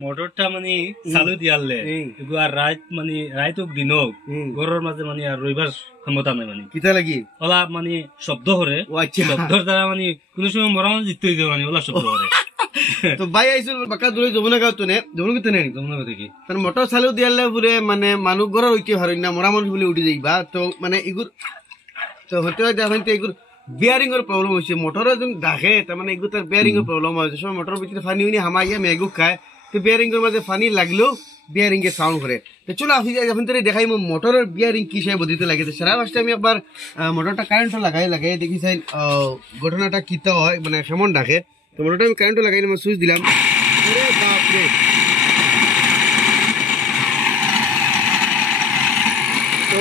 মোটরটা মানে চালু দিয়ালে আর রাত মানে রাইতক দিনক ঘরের মাঝে মানে আর রইবার ক্ষমতা নাই মানে কিতা লাগি ওলা মানে শব্দ করে শব্দর দ্বারা মানে কোন সময় মরা মানুষ জিততে দিতে মানে ওলা শব্দ করে তো ভাই আইছিল বাকা দূরে যমুনা গাঁও তো নে যমুনা কিতে নেই যমুনা থেকে তার মোটর চালু দিয়ালে পুরে মানে মানুষ ঘরের হইতে হারই না মরা মানুষ বলে উঠে যাইবা তো মানে এগুর তো হতে হয় দেখেন তো এগুর বিয়ারিং এর প্রবলেম হইছে মোটরে যখন ডাকে তার মানে এগুর তার বিয়ারিং এর প্রবলেম হইছে সব মোটরের ভিতরে পানি উনি হামাইয়া মেঘু খায় তো বিয়ারিং এর মাঝে পানি লাগলেও বিয়ারিং এর সাউন্ড করে তো চলো এখন তো দেখাই মোটরের বিয়ারিং কি সে বদিতে লাগে সারা ফার্স্টে আমি একবার মোটরটা কারেন্ট লাগাই দেখি চাই ঘটনাটা কিতা হয় মানে কেমন ডাকে তো মোটরটা আমি কারেন্ট লাগাই আমার সুইচ দিলাম বাপরে তো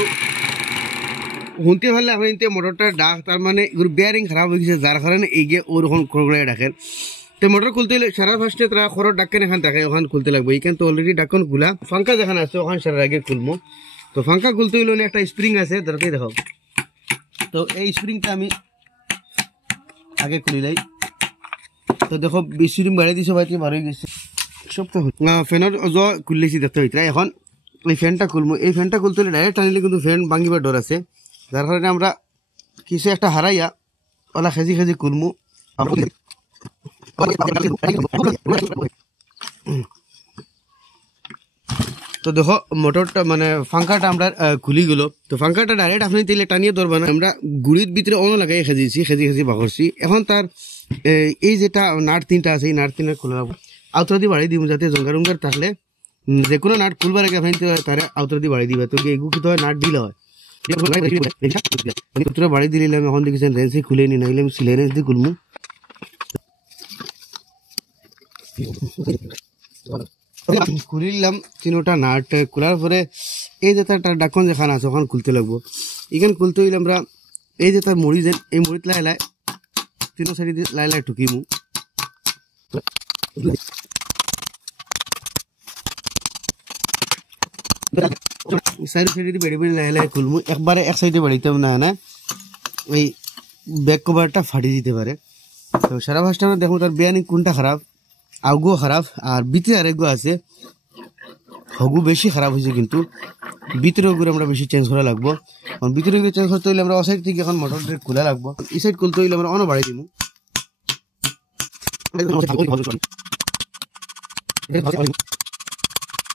শুনতে পারলে আপনি মোটরটা ডাক তার মানে এগুলো বিয়ারিং খারাপ হয়ে গেছে যার কারণে এই যে ওরকম খড়গুলাই ডাকেন তো মোটর খুলতে হলে সারা ফার্স্টে তারা খড় ডাক্কেন এখান থাকে ওখানে খুলতে লাগবে এইখান তো অলরেডি ডাক্কন খুলা ফাঙ্কা যেখানে আছে ওখানে সারা আগে খুলবো তো ফাঙ্কা খুলতে হইলে একটা স্প্রিং আছে ধরতেই দেখো তো এই স্প্রিংটা আমি আগে খুলিলাই তো দেখো স্প্রিং বাড়িয়ে দিয়েছে বাড়িতে বার হয়ে গেছে সব তো ফ্যানের খুললেছি দেখতে হইতে এখন এই ফ্যানটা খুলবো এই ফ্যানটা খুলতে হলে ডাইরেক্ট টানিলে কিন্তু ফ্যান ভাঙিবার ডর আছে যার কারণে আমরা কিছু একটা হারাইয়া ওলা খেজি খেজি খুলবো তো দেখো মোটরটা মানে ফাঙ্কাটা আমরা খুলি গেল তো ফাঙ্কাটা ডাইরেক্ট আপনি তেলে টানিয়ে ধরবেন আমরা গুড়ির ভিতরে অন্য লাগাই খেজিছি খেজি বাগরছি এখন তার এই যেটা নাট তিনটা আছে এই নাট তিনটা খোলা আউতরা দিয়ে বাড়িয়ে দিব যাতে জঙ্গারুঙ্গার থাকলে যে কোনো নাট খুলবার আগে আপনি তারা আউতরা দিয়ে বাড়িয়ে দিবে তো এগুলো কি হয় নাট দিলে হয় বাড়ি দিলে আমি এখন দেখেছেন রেঞ্চে খুলে নি নাইলে আমি সিলাই রেঞ্চ দিয়ে খুলবো খুলিলাম তিনোটা নাট খোলার পরে এই যে তার ডাকন যেখানে আছে ওখানে খুলতে লাগবো এখানে খুলতে হইলে আমরা এই যে তার মুড়ি যেন এই মুড়িত লাই লাই তিনো সাইড দিয়ে লাই লাই ঠুকিমু সাইড সাইডে বেড়ে বেড়ে লাই লাই খুলবো একবারে এক সাইডে বাড়িতে না এই ব্যাক কভারটা ফাটিয়ে দিতে পারে তো সারা ফার্স্ট আমরা দেখো তার বিয়ারিং কোনটা খারাপ আগুও খারাপ আর ভিতরে আরেকগু আছে হগু বেশি খারাপ হয়েছে কিন্তু ভিতরে ওগুলো আমরা বেশি চেঞ্জ করা লাগবো কারণ ভিতরে চেঞ্জ করতে হইলে আমরা ও সাইড থেকে এখন মোটর খোলা লাগবো এই সাইড খুলতে হইলে আমরা অন্য বাড়ি দিব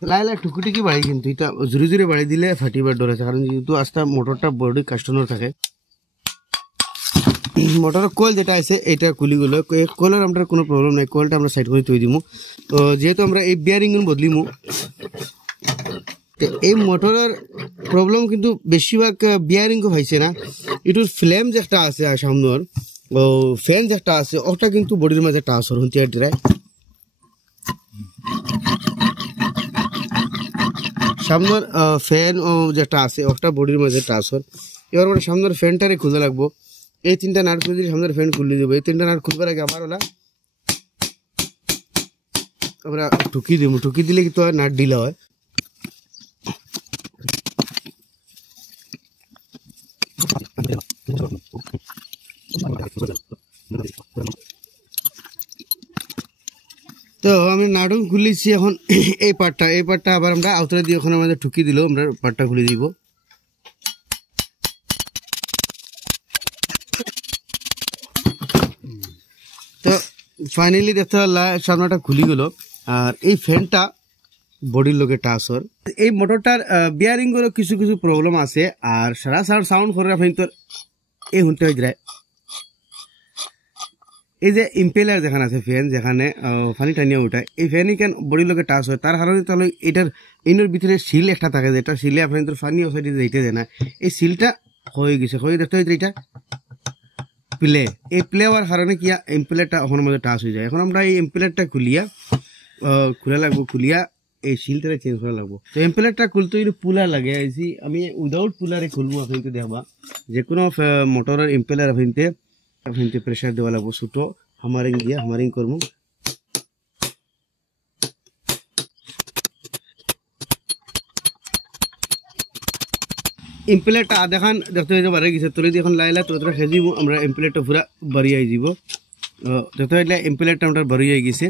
লাই লাই টুকুটিকি বাড়ি কিন্তু এটা জোরে জোরে বাড়ি দিলে ফাটিবার ডর আছে কারণ যেহেতু আস্তে মোটরটা বডি কাস্টমার থাকে মোটরের কোয়েল যেটা আছে এটা খুলি গেল কোয়েলের আমরা কোনো প্রবলেম নাই কোয়েলটা আমরা সাইড করে তৈরি দিব তো যেহেতু আমরা এই বিয়ারিং বদলিমু এই মোটরের প্রবলেম কিন্তু বেশিরভাগ বিয়ারিংও হয়েছে না এটার ফ্লেম যে একটা আছে সামনের ও ফ্যান যে একটা আছে ওটা কিন্তু বডির মাঝে একটা আসর হতে ড্রাই সামনের ফ্যান ও যেটা আছে ওটা বডির মাঝে একটা আসর এবার আমরা সামনের ফ্যানটারে খুলে লাগবো এই তিনটা নাট খুলে দিলে সামনের ফ্যান খুলে দেবো এই তিনটা নাট খুলবার আগে আবার ওলা আমরা ঠুকি দিব ঠুকি দিলে কিন্তু নাট ঢিলা হয় তো আমি নাটক খুলেছি এখন এই পার্টটা আবার আমরা আউতরা দিয়ে ওখানে আমাদের ঠুকি দিলেও আমরা পার্টটা খুলে দিব তো ফাইনালি দেখতে পারলা সামনেটা খুলি গেল আর এই ফ্যানটা বডির লোকে টাসর এই মোটরটার বিয়ারিং গুলো কিছু কিছু প্রবলেম আছে আর সারা সাউন্ড করে আপনি তো এই শুনতে হয়ে যায় এই যে ইম্পেলার যেখানে আছে ফ্যান যেখানে পানি টানিয়ে উঠায় এই ফ্যানই কেন বডির লোকে টাচ হয় তার কারণে তাহলে এটার ইনোর ভিতরে সিল একটা থাকে যেটা সিলে আপনি তো পানি ওসাইডে যাইতে দেয় না এই সিলটা হয়ে গেছে হয়ে দেখতে হয়েছে এটা প্লে এই প্লে হওয়ার কারণে কি এম্পেলারটা ওখানের মধ্যে টাচ হয়ে যায় এখন আমরা এই এম্পেলারটা খোলা লাগবো খুলিয়া এই সিলটা চেঞ্জ করা লাগবো তো এম্পেলারটা খুলতে যদি পুলার লাগে আইসি আমি উইদাউট পুলারে খুলবো আপনি দেখবা যে কোনো মোটরের এম্পেলার আপনি প্রেসার দেওয়া লাগবো ছোটো হামারিং দিয়া হামারিং করবো এম্পেলারটা আধাখান দেখতে হইতে বাড়ি গেছে তোর যদি এখন লাইলা তোরা খেজিব আমরা এম্পেলারটা পুরা বাড়িয়ে যাব দেখতে হইলে এম্পেলারটা আমরা বাড়িয়ে গেছে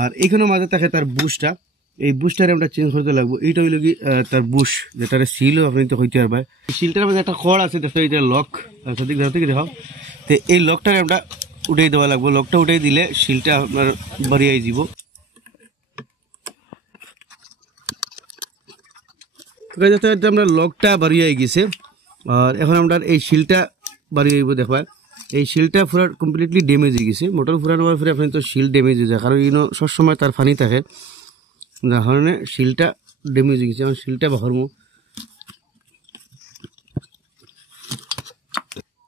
আর এইখানের মাঝে থাকে তার বুশটা, এই বুশটারে আমরা চেঞ্জ করতে লাগবো। এইটা হইল কি তার বুশ, যেটারে সিলও আপনি তো হইতে পারবেন। সিলটার মধ্যে একটা খড় আছে, দেখো এটা লক, সঠিক থেকে দেখাও। তো এই লকটারে আমরা উঠাই দেওয়া লাগবো। লকটা উঠাই দিলে সিলটা আপনার বাড়িয়ে যাব। আমরা লকটা বাড়িয়ে গেছে, আর এখন আমরা এই শিলটা বাড়িয়ে আইব। দেখবা এই শিলটা পুরা কমপ্লিটলি ড্যামেজ হয়ে গেছে। মোটর ফুরানোর পরে আপনার তো শিল ড্যামেজ হয়ে যায়, কারণ ইনো সবসময় তার পানি থাকে, যার কারণে শিলটা ড্যামেজ হয়ে গেছে। এখন শিলটা বাহরমু।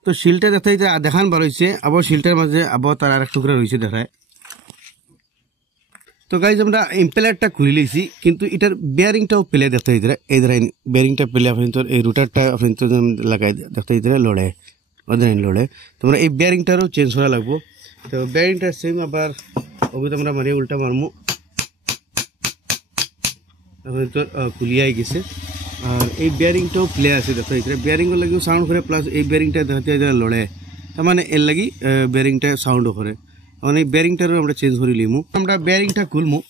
তো শিলটা দেখান বার হয়েছে, আবার শিলটার মাঝে আবার তার আর এক টুকরা রয়েছে দেখায়। তো গাইজ আমরা ইম্পেলারটা খুলে লিখছি, কিন্তু এটার বেয়ারিংটাও পেলে দেখতে দিতে, এই ধরেন বেয়ারিংটা পেলে আপনি তো এই রুটারটা আপনি তো লাগাই দেখতে দিতে লড়ে ওদের লড়ে। তোমরা এই বেয়ারিংটারও চেঞ্জ করা লাগবো। তো বেয়ারিংটা সেম আবার ওগুলো আমরা মারিয়ে উল্টা মারমু, আপনি তো খুলিয়াই গেছে। আর এই বেয়ারিংটাও প্লে আছে দেখতে দিতে, বেয়ারিংও লাগিও সাউন্ড করে, প্লাস এই বেয়ারিংটা দেখতে লড়ে, তার মানে এর লাগি বেয়ারিংটা সাউন্ডও করে। মানে এই বেয়ারিংটারও আমরা চেঞ্জ করে লিমু। আমরা বেয়ারিংটা খুলমু।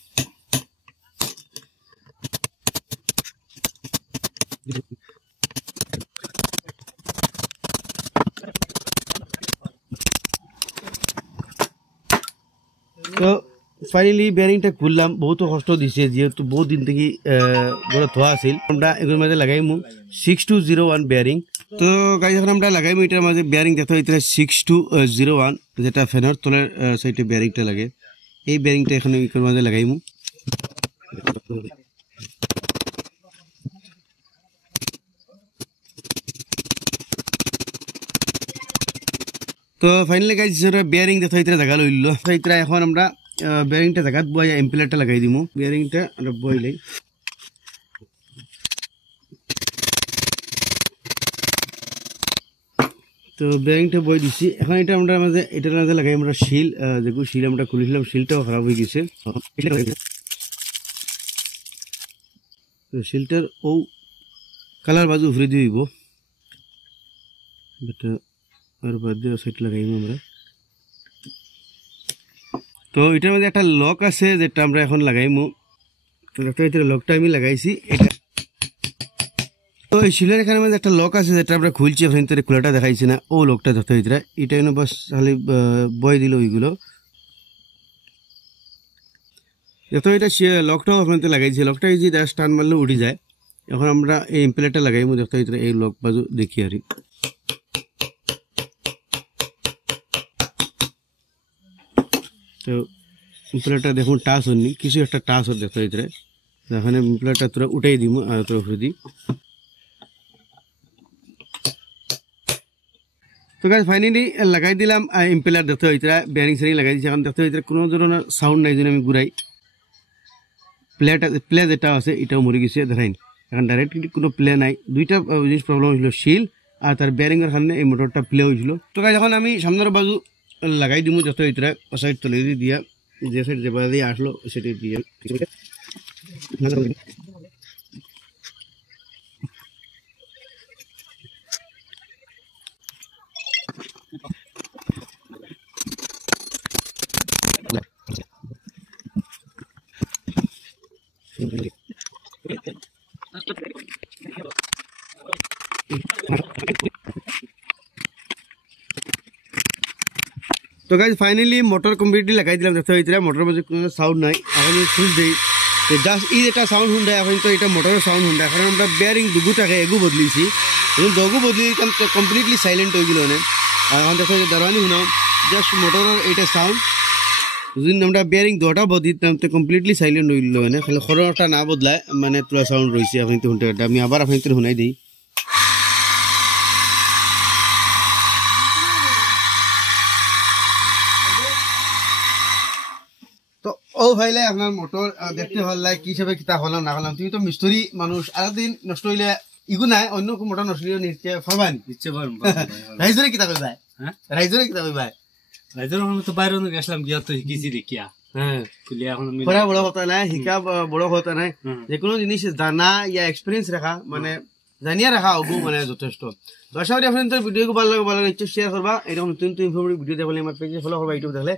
তো ফাইনালি বেয়ারিংটা খুললাম। বহুত কষ্ট দিছে, যেহেতু বহুত দিন থেকে বড় ধোয়া আছিল। আমরা এগুলোর মাঝে লাগাইমু 6201 বেয়ারিং। তো গাইজ এখন আমরা লাগাইমু এটার মাঝে বেয়ারিং দেখতে হইতে 6201, যেটা ফ্যানের তলের সাইডে বেয়ারিংটা লাগে। এই বেয়ারিংটা এখানে এর মাঝে লাগাইমু। তো ফাইনালি গাইজ বেয়ারিং দেখতে হইতে জায়গা লইল। এখন আমরা বেয়ারিংটা জায়গাত বই এম্পেলারটা লাগাই দিমু। বেয়ারিংটা আমরা বইলাই তো বেয়ারিংটা বই দিছি। এখন এটা আমরা মাঝে এটার মাঝে লাগাই আমরা শিল, যেগুলো শিল আমরা খুলেছিলাম শিলটাও খারাপ হয়ে গেছে। তো শিলটার ও কালার বাজু উফরে দিব, আর বাদ দিয়ে সাইড লাগাইব আমরা। তো এটার মধ্যে একটা লক আছে যেটা আমরা এখন লাগাইমু। তো লকটা আমি লাগাইছি এটা। তো এই শিলের এখানে মধ্যে একটা লক আছে যেটা আমরা খুলছি, আপনার খোলাটা দেখাইছি না, ও লকটা দেখতে হইতে এটা কিন্তু বাস খালি বয় দিল ওইগুলো। যত এটা লকটাও আপনাদের লাগাইছি, লকটা এই যে টান মারলে উঠে যায়। এখন আমরা এই ইম্পেলারটা লাগাইমু দেখতে হইতে এই লক বাজু দেখি আর। তো ইম্পেলারটা দেখুন টাচ হয়নি, কিছু একটা টাচ হতে দেখতে হইতে। এখানে ইম্পেলারটা তোরা উঠাই দিব আর তোরা উঠে দিই। তো গাইজ ফাইনালি লাগাই দিলাম ইম্পেলার দেখতে হইতে, বেয়ারিং সেয়ারিং লাগাই দিচ্ছি। এখন দেখতে হইতে কোনো ধরনের সাউন্ড নাই, যদি আমি ঘুরাই প্লে যেটা আছে এটাও মরে গেছে দেখাইন। এখন ডাইরেক্টলি কোনো প্লে নাই। দুইটা জিনিস প্রবলেম হয়েছিল, শিল আর তার বেয়ারিংয়ের কারণে এই মোটরটা প্লে হয়েছিল। তো গাইজ এখন আমি সামনের বাজু লাগাই দিব দেখতে হইতে, সাইড তুলে দিয়া যে সাইড যে বাজু দিয়ে আসলো সেটি দিয়ে। তো গাইজ ফাইনালি মোটর কমপ্লিটলি লাগাই দিলাম দেখতে হইতে, মোটর মাঝে কোনো সাউন্ড নাই। এখন সুইচ দিই জাস্ট ই এটা সাউন্ড শুনডায়, এখন তো এটা মোটরের সাউন্ড শুনডায়, কারণ আমরা বেয়ারিং দুগু থাকে এগু বদলিছি, এখন দগু বদলি কমপ্লিটলি সাইলেন্ট হয়ে গেল। আর এখন দেখো দাঁড়ানি শুনাও জাস্ট মোটরের এইটা সাউন্ড। যদি আমরা বেয়ারিং দুটা বদলি দিতাম তো কমপ্লিটলি সাইলেন্ট হয়ে গেল, খালি খরচটা না বদলায় মানে তোলা সাউন্ড রয়েছে। আপনি তো শুনতে আমি আবার আপনি তো শুনাই দিই। তো ও ভাইলে আপনার মোটর দেখতে ভাল লাগে কি হিসাবে কিতা হলাম না হলাম। তুমি তো মিস্ত্রি মানুষ, আর দিন নষ্ট হইলে ইগু নাই, অন্য মোটর নষ্ট হইলে নিশ্চয় ফারবান নিশ্চয় রাইজরে কিতা কই ভাই। হ্যাঁ রাইজরে কিতা কই ভাই, রাইজরে তো বাইরে গেছিলাম গিয়া তো শিখিছি দেখিয়া। হ্যাঁ এখন বড় কথা নাই, শিকা বড় কথা নাই, যে কোনো জিনিস জানা ইয়া এক্সপিরিয়েন্স রাখা মানে জানিয়ে রাখা ওগু মানে যথেষ্ট। তো আশা করি আপনাদের ভিডিও ভালো লাগে, নিশ্চয় শেয়ার করবা। এরকম নতুন নতুন ভিডিও দেখলে আমার পেজে ফলো করবা, ইউটিউব দেখলে।